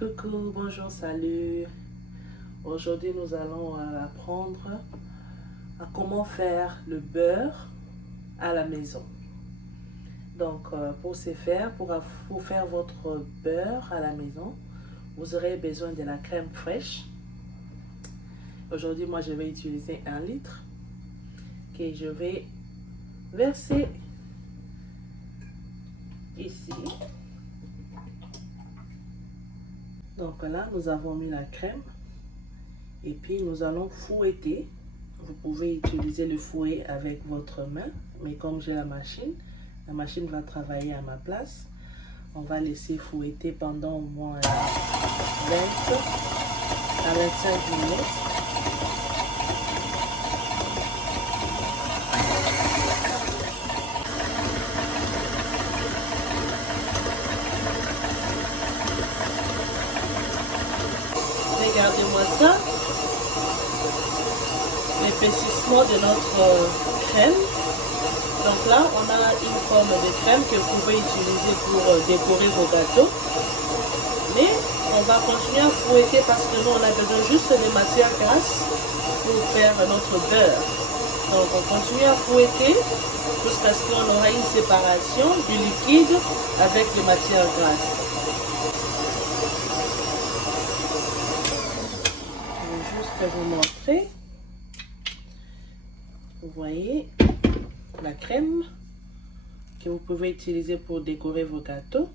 Coucou, bonjour, salut. Aujourd'hui, nous allons apprendre à comment faire le beurre à la maison. Donc, pour ce faire, pour faire votre beurre à la maison, vous aurez besoin de la crème fraîche. Aujourd'hui, moi, je vais utiliser 1 litre que je vais verser ici. Donc là, nous avons mis la crème et puis nous allons fouetter. Vous pouvez utiliser le fouet avec votre main, mais comme j'ai la machine va travailler à ma place. On va laisser fouetter pendant au moins 20 à 25 minutes. Regardez-moi ça, l'épaississement de notre crème. Donc là, on a une forme de crème que vous pouvez utiliser pour décorer vos gâteaux. Mais on va continuer à fouetter parce que nous, on a besoin juste de matière grasse pour faire notre beurre. Donc on continue à fouetter jusqu'à ce qu'on aura une séparation du liquide avec les matières grasses. Je vais juste vous montrer. Vous voyez la crème que vous pouvez utiliser pour décorer vos gâteaux.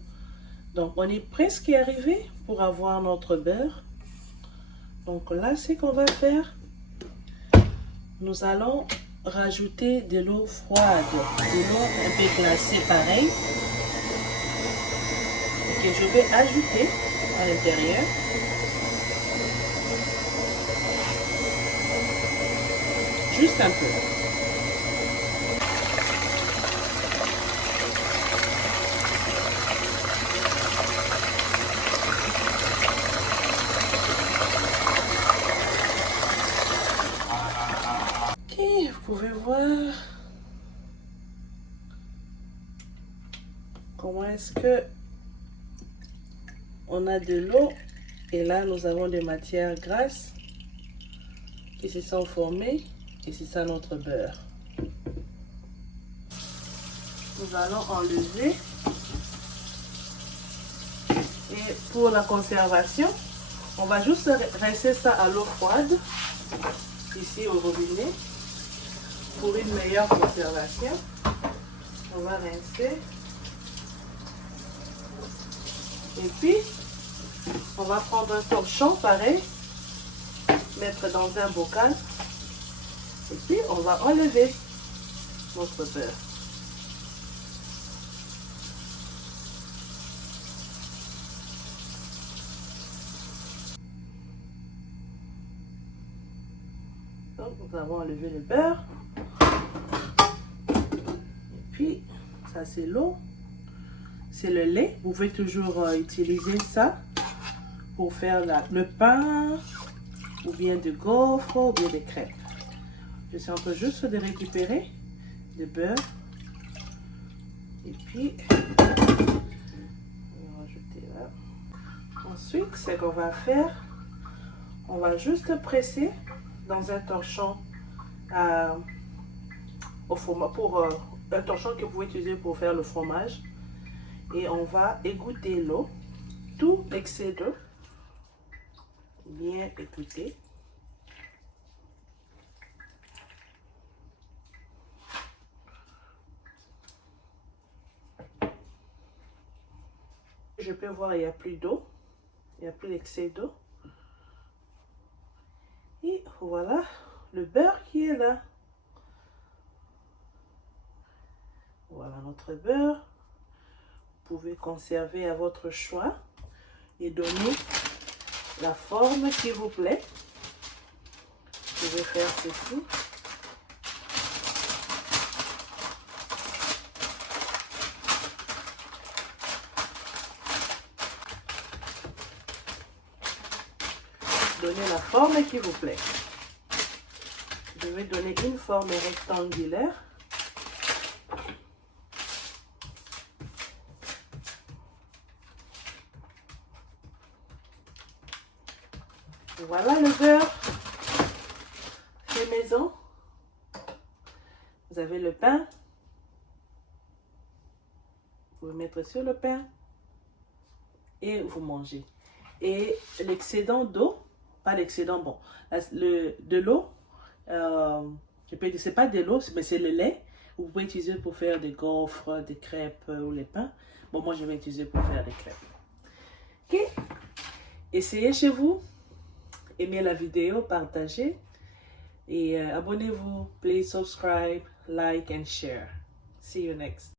Donc on est presque arrivé pour avoir notre beurre. Donc là, ce qu'on va faire, nous allons rajouter de l'eau froide, de l'eau un peu glacée pareil, que je vais ajouter à l'intérieur. Juste un peu. Ok, vous pouvez voir comment est-ce que on a de l'eau et là nous avons des matières grasses qui se sont formées et c'est ça notre beurre. Nous allons enlever et pour la conservation, on va juste rincer ça à l'eau froide ici au robinet pour une meilleure conservation. On va rincer et puis on va prendre un torchon pareil, mettre dans un bocal et puis on va enlever notre beurre. Donc nous avons enlevé le beurre et puis ça c'est l'eau, c'est le lait. Vous pouvez toujours utiliser ça pour faire le pain ou bien de gaufres ou bien des crêpes. Je suis en train juste de récupérer le beurre et puis on va rajouter là. Ensuite, ce qu'on va faire, on va juste presser dans un torchon au fromage, un torchon que vous pouvez utiliser pour faire le fromage, et on va égoutter l'eau, tout l'excès d'eau, bien égoutter. Je peux voir, il n'y a plus d'eau, il n'y a plus d'excès d'eau. Et voilà le beurre qui est là. Voilà notre beurre. Vous pouvez conserver à votre choix et donner la forme qui vous plaît. Je vais faire ceci. Donnez la forme qui vous plaît. Je vais donner une forme rectangulaire. le beurre fait maison. Vous avez le pain. Vous le mettre sur le pain et vous mangez. Et l'excédent d'eau, pas l'excédent, bon, de l'eau, je peux dire, c'est pas de l'eau, mais c'est le lait. Vous pouvez utiliser pour faire des gaufres, des crêpes ou les pains. Bon, moi, je vais utiliser pour faire des crêpes. Ok? Essayez chez vous. Aimez la vidéo, partagez. Et abonnez-vous. Please subscribe, like and share. See you next.